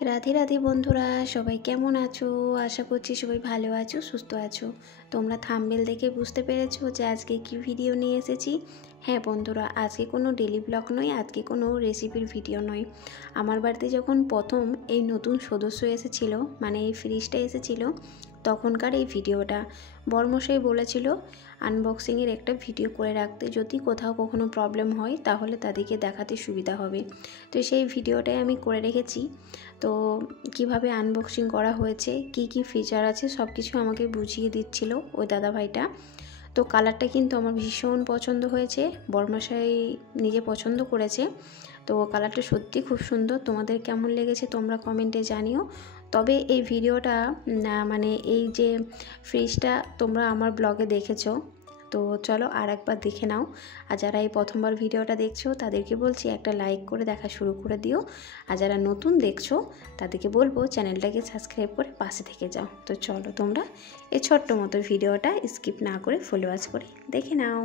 রাধে রাধে বন্ধুরা, সবাই কেমন আছো? আশা করছি সবাই ভালো আছো, সুস্থ আছো। তোমরা থাম্বনেল দেখে বুঝতে পেরেছো যে আজকে কি ভিডিও নিয়ে এসেছি। হ্যাঁ বন্ধুরা, আজকে কোনো ডেলি ব্লগ নয়, আজকে কোনো রেসিপির ভিডিও নয়। আমার বাড়িতে যখন প্রথম এই নতুন সদস্য এসেছিল, মানে এই ফ্রিজটা এসেছিল, তখনকার এই ভিডিওটা। বরমশাই বলেছিল আনবক্সিংয়ের একটা ভিডিও করে রাখতে, যদি কোথাও কখনো প্রবলেম হয় তাহলে তাদেরকে দেখাতে সুবিধা হবে। তো সেই ভিডিওটাই আমি করে রেখেছি। তো কিভাবে আনবক্সিং করা হয়েছে, কি কি ফিচার আছে, সব কিছু আমাকে বুঝিয়ে দিচ্ছিল ওই দাদাভাইটা। তো কালারটা কিন্তু আমার ভীষণ পছন্দ হয়েছে, বরমশাই নিজে পছন্দ করেছে। তো কালারটা সত্যি খুব সুন্দর। তোমাদের কেমন লেগেছে তোমরা কমেন্টে জানিও। তবে এই ভিডিওটা মানে এই যে ফ্রিজটা তোমরা আমার ব্লগে দেখেছো, তো চলো আর একবার দেখে নাও। আর যারা এই প্রথমবার ভিডিওটা দেখছো তাদেরকে বলছি একটা লাইক করে দেখা শুরু করে দিও। আর যারা নতুন দেখছো তাদেরকে বলবো চ্যানেলটাকে সাবস্ক্রাইব করে পাশে থেকে যাও। তো চলো তোমরা এই ছোট্ট মতো ভিডিওটা স্কিপ না করে ফুল ওয়াচ করে দেখে নাও।